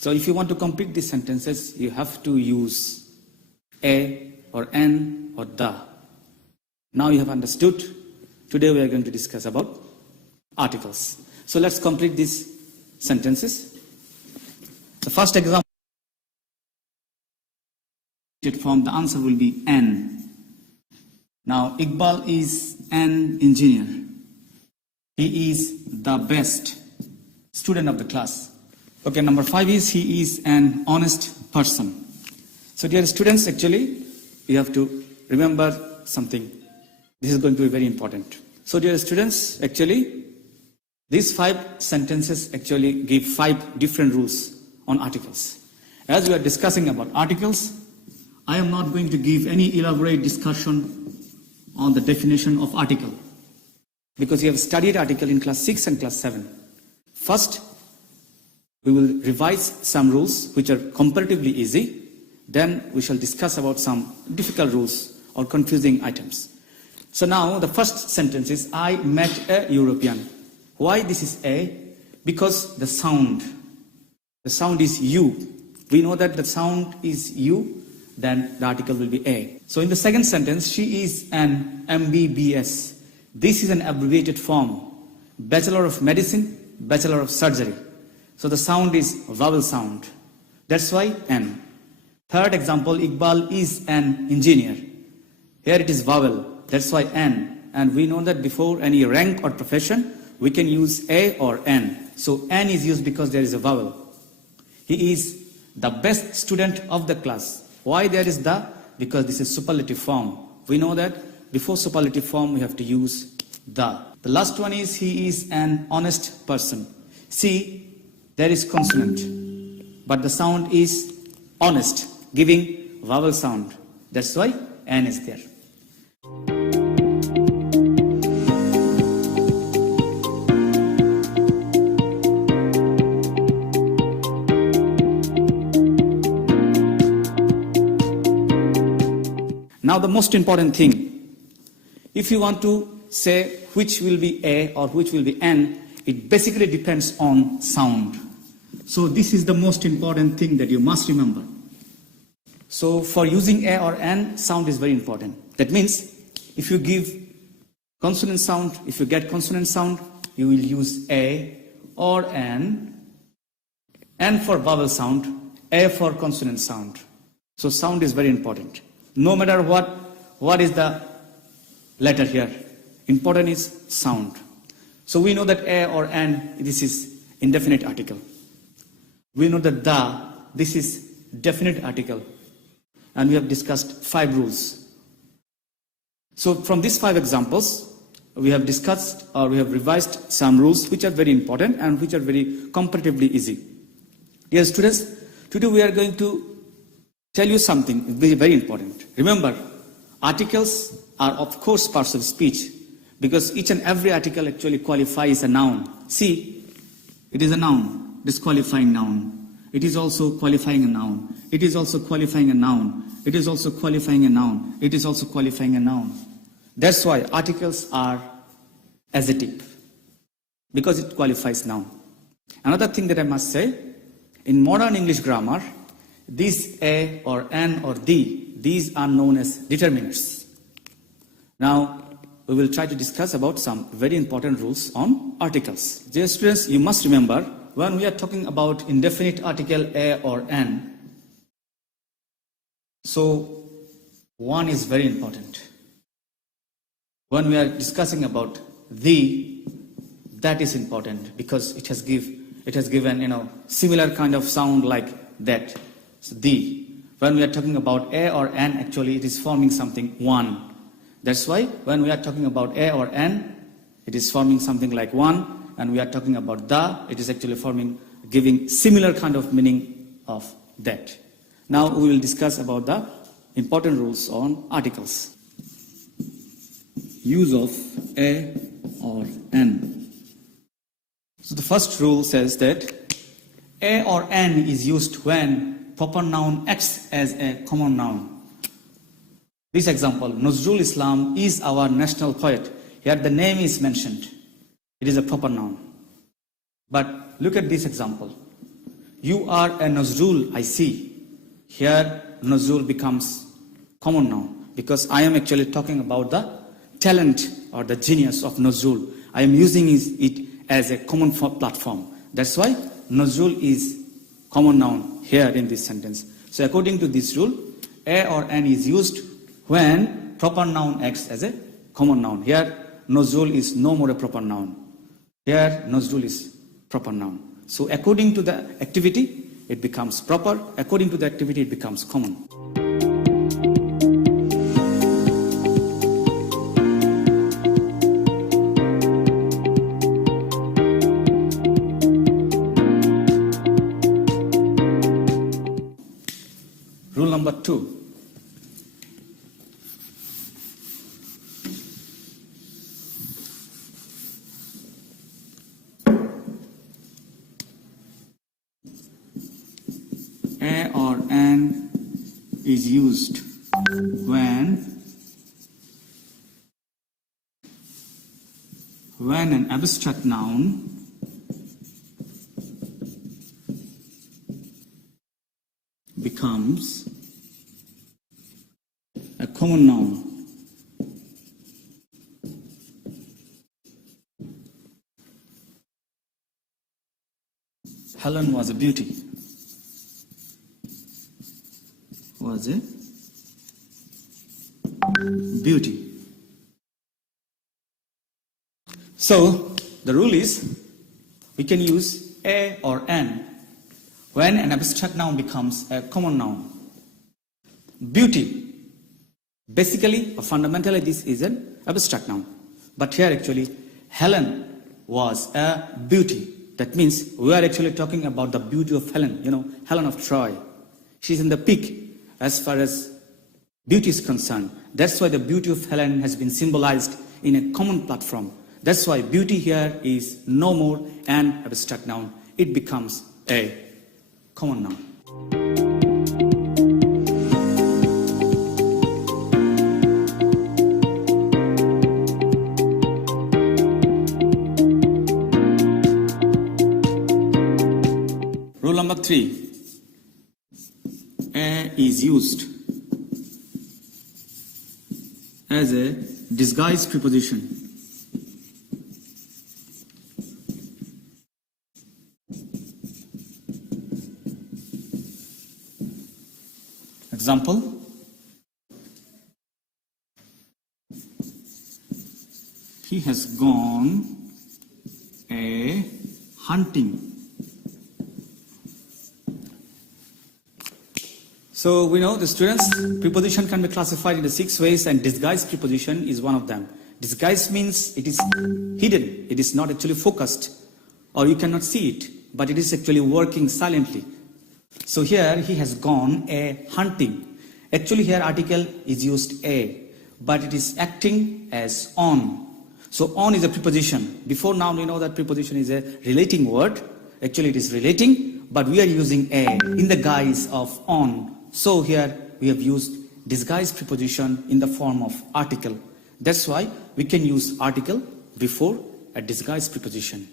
So if you want to complete these sentences, you have to use a or an or the. Now you have understood. Today we are going to discuss about articles. So let's complete these sentences. The first example from the answer will be an. Now Iqbal is an engineer. He is the best student of the class. Okay, number 5 is he is an honest person. So dear students, actually you have to remember something. This is going to be very important. So dear students, actually these 5 sentences actually give 5 different rules on articles. As we are discussing about articles, I am not going to give any elaborate discussion on the definition of article, because you have studied article in class 6 and class 7. First, we will revise some rules which are comparatively easy. Then we shall discuss about some difficult rules or confusing items. So now the first sentence is, I met a European. Why this is a? Because the sound is U. We know that the sound is U, then the article will be a. So in the second sentence, she is an MBBS. This is an abbreviated form. Bachelor of Medicine, Bachelor of Surgery. So the sound is vowel sound. That's why N. Third example, Iqbal is an engineer. Here it is vowel. That's why N. And we know that before any rank or profession, we can use A or N. So N is used because there is a vowel. He is the best student of the class. Why there is the? Because this is superlative form. We know that before superlative form, we have to use the. The last one is he is an honest person. See, there is consonant, but the sound is honest, giving vowel sound. That's why N is there. Now the most important thing, if you want to say which will be A or which will be N, it basically depends on sound. So this is the most important thing that you must remember. So for using A or N, sound is very important. That means if you give consonant sound, if you get consonant sound, you will use A or N. N for vowel sound, A for consonant sound. So sound is very important. No matter what is the letter here, important is sound. So we know that A or N, this is indefinite article. We know that the, this is definite article. And we have discussed 5 rules. So from these 5 examples, we have discussed or we have revised some rules which are very important and which are very comparatively easy. Dear students, today we are going to tell you something very, very important. Remember, articles are of course parts of speech, because each and every article actually qualifies a noun. See, it is a noun. Disqualifying noun. It is also qualifying a noun. It is also qualifying a noun. It is also qualifying a noun. It is also qualifying a noun. That's why articles are adjective, because it qualifies noun. Another thing that I must say, in modern English grammar, these A or N or the, these are known as determiners. Now, we will try to discuss about some very important rules on articles. Dear students, you must remember, when we are talking about indefinite article A or N, so one is very important. When we are discussing about the, that is important because it has given similar kind of sound like that. So the. When we are talking about A or N, actually it is forming something one. That's why when we are talking about A or N, it is forming something like one. And we are talking about the, it is actually giving similar kind of meaning of that. Now we will discuss about the important rules on articles. Use of A or N. So the first rule says that A or N is used when proper noun acts as a common noun. This example, Nazrul Islam is our national poet. Here the name is mentioned. It is a proper noun. But look at this example. You are a Nazrul, I see. Here, Nazrul becomes common noun because I am actually talking about the talent or the genius of Nazrul. I am using it as a common platform. That's why Nazrul is common noun here in this sentence. So according to this rule, a or an is used when proper noun acts as a common noun. Here, Nazrul is no more a proper noun. Here, Nazrul is proper noun. So according to the activity, it becomes proper. According to the activity, it becomes common. Rule number 2. A or an is used when an abstract noun becomes a common noun. Helen was a beauty. Was a beauty. So the rule is we can use a or an when an abstract noun becomes a common noun. Beauty. Basically or fundamentally this is an abstract noun. But here actually Helen was a beauty. That means we are actually talking about the beauty of Helen, Helen of Troy. She's in the peak as far as beauty is concerned. That's why the beauty of Helen has been symbolized in a common platform. That's why beauty here is no more an abstract noun. It becomes a common noun. Rule number 3. A is used as a disguise preposition. Example, he has gone a hunting. So we know the students, preposition can be classified into 6 ways and disguise preposition is one of them. Disguise means it is hidden, it is not actually focused or you cannot see it, but it is actually working silently. So here he has gone a hunting. Actually here article is used a, but it is acting as on. So on is a preposition. Before now we know that preposition is a relating word. Actually it is relating, but we are using a in the guise of on. So here we have used disguise preposition in the form of article. That's why we can use article before a disguise preposition.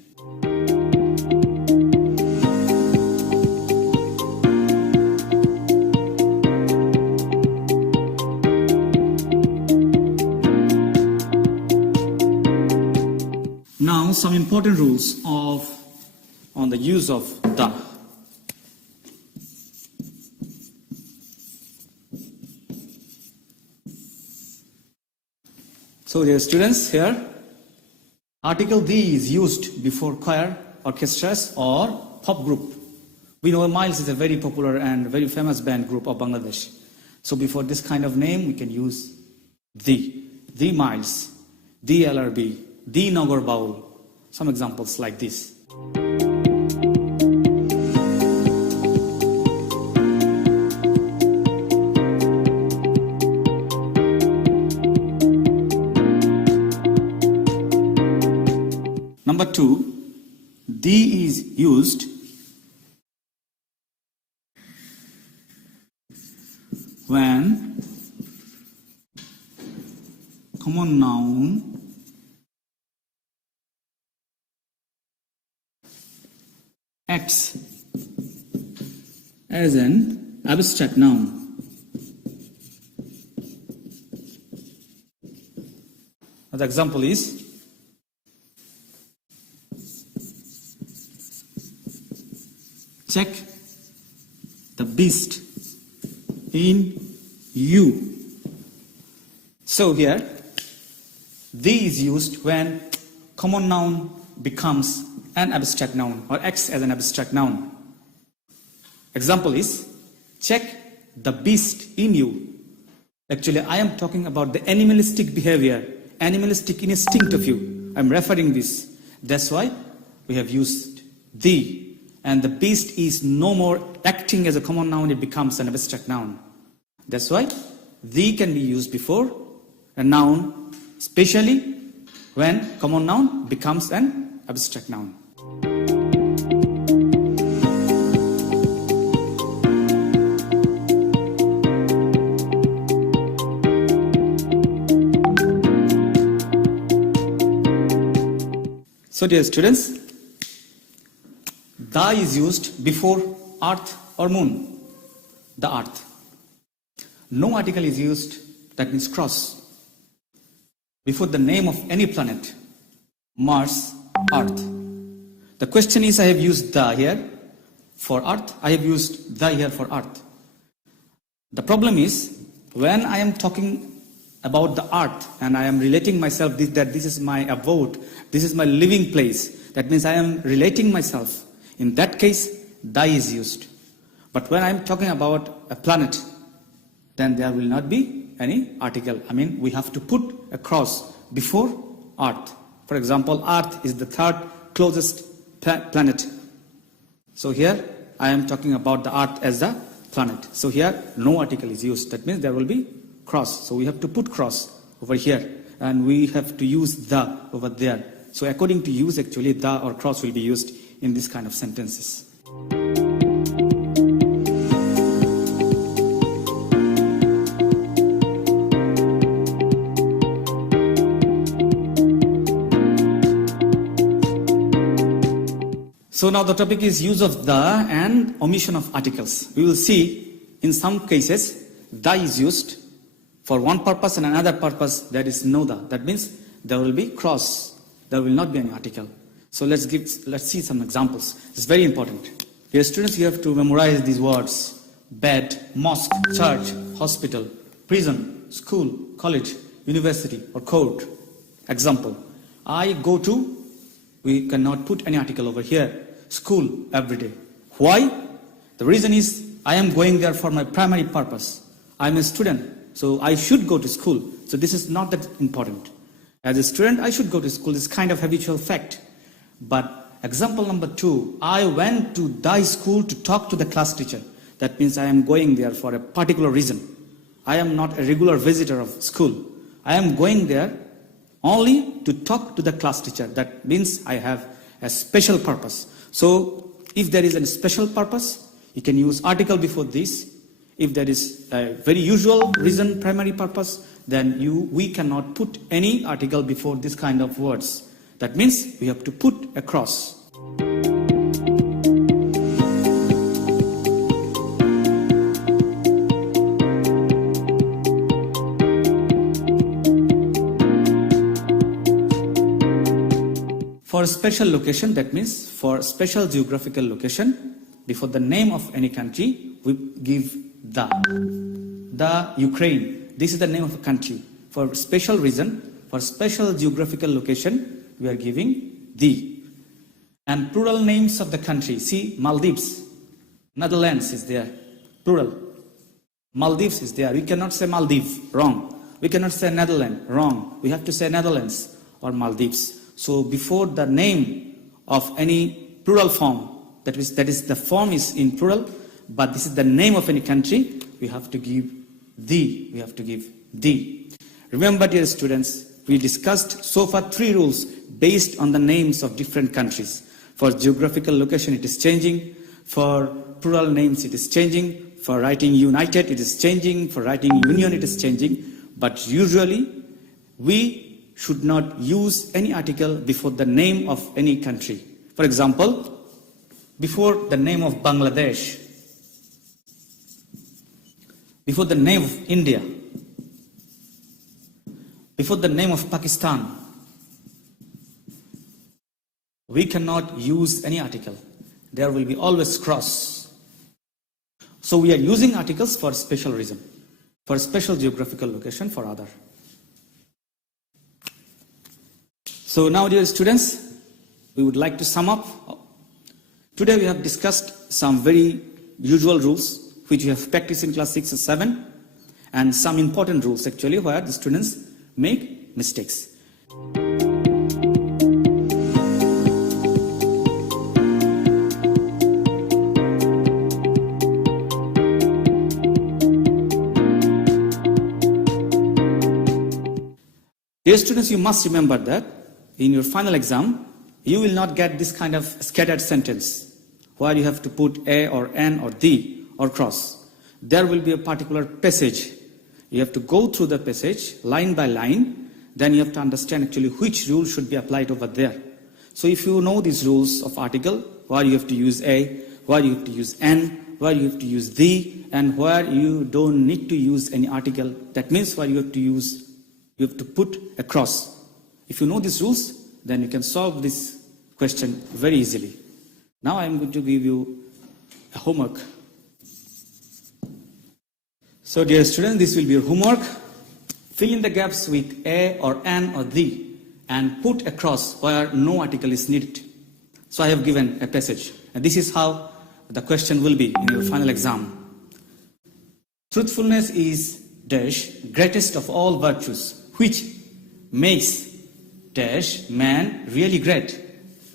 Now some important rules on the use of the. So dear students, here article the is used before choir, orchestras or pop group. We know Miles is a very popular and very famous band group of Bangladesh. So before this kind of name we can use the Miles, the LRB, the Nagar Baul. Some examples like this. Number 2, the is used when common noun acts as an abstract noun. The example is, check the beast in you. So here, the is used when common noun becomes an abstract noun or acts as an abstract noun. Example is, check the beast in you. Actually, I am talking about the animalistic behavior, animalistic instinct of you. I'm referring this. That's why we have used the. And the beast is no more acting as a common noun, it becomes an abstract noun. That's why the can be used before a noun, especially when common noun becomes an abstract noun. So dear students, the is used before earth or moon, the earth. No article is used, that means cross, before the name of any planet, Mars, Earth. The question is, I have used the here for earth, I have used the here for earth. The problem is, when I am talking about the earth and I am relating myself that this is my abode, this is my living place, that means I am relating myself. In that case, the is used. But when I am talking about a planet, then there will not be any article. I mean, we have to put a cross before earth. For example, earth is the third closest planet. So here, I am talking about the earth as the planet. So here, no article is used. That means there will be cross. So we have to put cross over here. And we have to use the over there. So according to use, actually, the or cross will be used in this kind of sentences. So now the topic is use of the and omission of articles. We will see in some cases the is used for one purpose and another purpose there is no the. That means there will be cross. There will not be any article. So let's see some examples. It's very important. Dear students, you have to memorize these words: bed, mosque, church, hospital, prison, school, college, university, or court. Example: I go to, we cannot put any article over here, school every day. Why? The reason is I am going there for my primary purpose. I am a student, so I should go to school. So this is not that important. As a student, I should go to school. This is kind of habitual fact. But example number 2, I went to the school to talk to the class teacher. That means I am going there for a particular reason. I am not a regular visitor of school. I am going there only to talk to the class teacher. That means I have a special purpose. So if there is a special purpose, you can use article before this. If there is a very usual reason, primary purpose, then we cannot put any article before this kind of words. That means we have to put a cross. For a special location, that means for special geographical location, before the name of any country, we give the. The Ukraine, this is the name of a country. For special reason, for special geographical location, we are giving the. And plural names of the country, see Maldives, Netherlands is there, plural. Maldives is there, we cannot say Maldives, wrong. We cannot say Netherlands, wrong. We have to say Netherlands or Maldives. So before the name of any plural form, that is the form is in plural, but this is the name of any country, we have to give the. We have to give the. Remember, dear students, we discussed so far 3 rules based on the names of different countries. For geographical location, it is changing. For plural names, it is changing. For writing united, it is changing. For writing union, it is changing. But usually, we should not use any article before the name of any country. For example, before the name of Bangladesh, before the name of India, before the name of Pakistan, we cannot use any article. There will be always cross. So we are using articles for special reason, for special geographical location, for other. So now, dear students, we would like to sum up. Today we have discussed some very usual rules which we have practiced in class 6 or 7, and some important rules actually where the students make mistakes. Dear students, you must remember that in your final exam, you will not get this kind of scattered sentence where you have to put a or an or the or cross. There will be a particular passage. You have to go through the passage line by line. Then you have to understand actually which rule should be applied over there. So if you know these rules of article, where you have to use a, where you have to use an, where you have to use the, and where you don't need to use any article, that means where you have to put a cross. If you know these rules, then you can solve this question very easily. Now I am going to give you a homework. So dear students, this will be your homework. Fill in the gaps with a or an or the and put a cross where no article is needed. So I have given a passage, and this is how the question will be in your final exam. Truthfulness is dash greatest of all virtues, which makes dash man really great.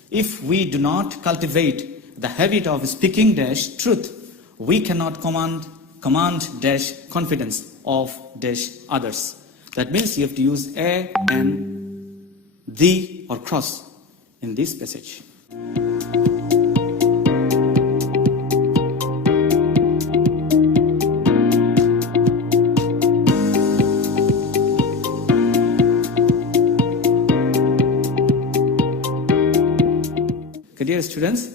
If we do not cultivate the habit of speaking dash truth, we cannot command dash confidence of dash others. That means you have to use a, an, the or cross in this passage. Dear students,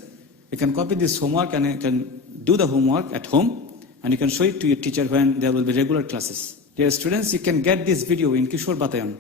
you can copy this homework and you can do the homework at home, and you can show it to your teacher when there will be regular classes. Dear students, you can get this video in Kishore Batayan.